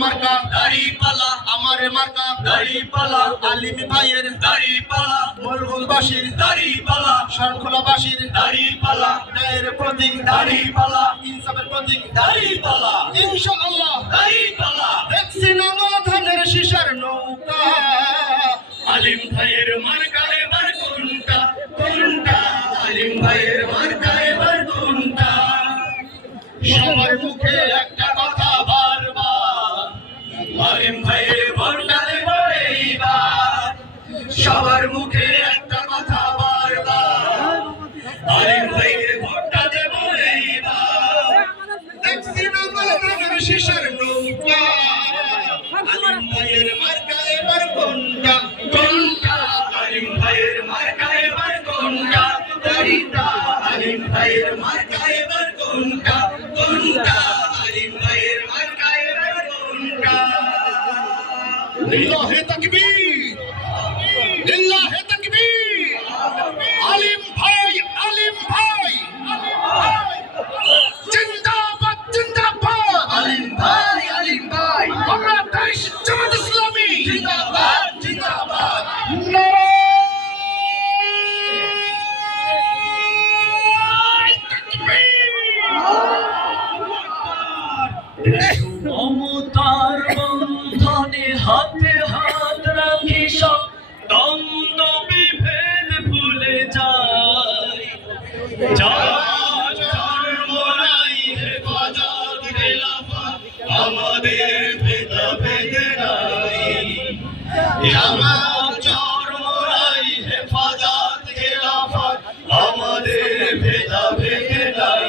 মার্কা দাড়িপাল্লা, আমার মার্কা দাড়িপাল্লা, আলিম ভাইয়ের দাড়িপাল্লা, মুরগুলবাসীর দাড়িপাল্লা, শরণখোলাবাসীর দাড়িপাল্লা, ন্যায়ের প্রতীক দাড়িপাল্লা, ইনসাফের প্রতীক দাড়িপাল্লা, ইনশাআল্লাহ দাড়িপাল্লা। দেখছি না ধানের শীষের নৌকা, আলিম ভাইয়ের মার্কা এবার কোনটা কোনটা, আলিম ভাইয়ের মার্কা এবার কোনটা। সবার মুখে একটা কথা বারবার, আলিম ভাইয়ের ভোটটা দেব এইবার। সবার মুখে একটা কথা বারবার, আলিম ভাইয়ের ভোটটা দেব এইবার। দেখছি না ধানের শীষের নৌকা, আলিম ভাইয়ের মার্কা এবার কোনটা কোনটা, আলিম ভাইয়ের মার্কা এবার কোনটা কোনটা, আলিম ভাইয়ের মার্কা এবার কোনটা কোনটা, আলিম ভাইয়ের মার্কা এবার কোনটা। লিল্লাহে তাকবীর, লিল্লাহে তাকবীর। আলিম ভাই, আলিম ভাই, জিন্দাবাদ জিন্দাবাদ, আলিম ভাই, আলিম ভাই। বাংলাদেশ জামাত ইসলামী জিন্দাবাদ জিন্দাবাদ। মমতার বন্ধনে হাতে হাত রাখি সব দ্বন্দ্ব বিভেদ ভুলে যায়। আমাদের ভেদাভেদ নাই, আমার চরম নাই হেফাজত খেলাফত, আমাদের ভেদাভেদ নাই।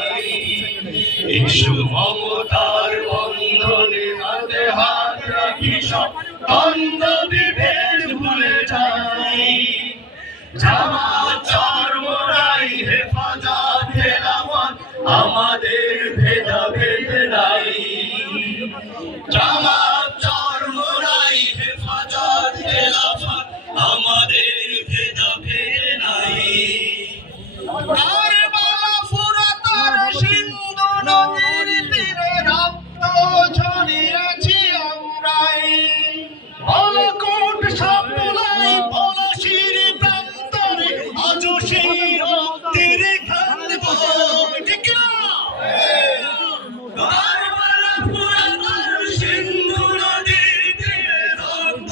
ইসু মমতার বন্ধনে হাতে হাত রাখি সব দ্বন্দ্ব বিভেদ ভুলে যাই। জামাত চরমরাই হেফাজত খেলাফত, আমাদের ভেদাভেদ নাই। জামাত চরমরাই হেফাজত খেলাফত, আমাদের ভেদাভেদ নাই। কারবালা ফুরাতার সিন্ধু নদীর তীরে রক্ত ঝরিয়েছি আমরাই। বালাকোট সাপলাই পলাশির প্রান্তরে আজও সেই রক্তের গান বয়। ঠিক না? কারবালা ফুরাতার সিন্ধু নদীর তীরে রক্ত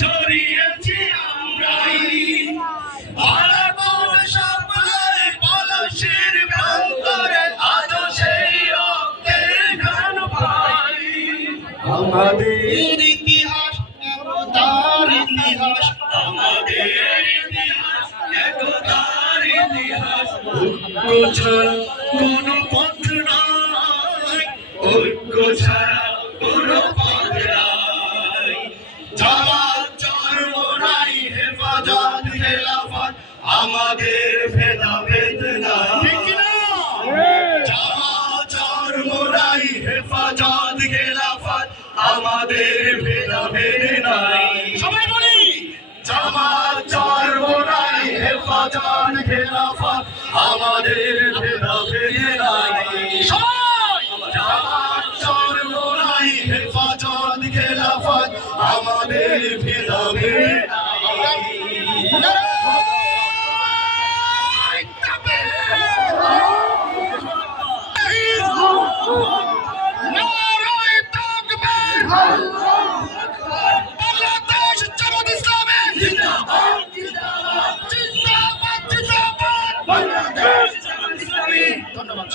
ঝরিয়েছি আমরাই। বালাকোট সাপলাই পলাশির প্রান্তরে আজও সেই রক্তের গান পাই। আমাদের ইতিহাস একতার ইতিহাস, আমাদের ইতিহাস একতার ইতিহাস। ঐক্য ছাড়া কোনো পথ নাই, ঐক্য ছাড়া কোনো পথ নাই। জামাত চরমরাই হেফাজত খেলাফত, আমাদের ভেদাভেদ নাই। ঠিক না? জামাত চরমরাই হেফাজত খেলাফত, আমাদের ভেদাভেদ নাই। সবাই বলি, জামাত চরমরাই হেফাজত খেলাফত, আমাদের ভেদাভেদ নাই। সবাই, জামাত চরমরাই হেফাজত খেলাফত, আমাদের ভেদাভেদ নাই। বাংলাদেশ জামাত ইসলামী জিন্দাবাদ জিন্দাবাদ জিন্দাবাদ জিন্দাবাদ। বাংলাদেশ জামাত ইসলামী। ধন্যবাদ।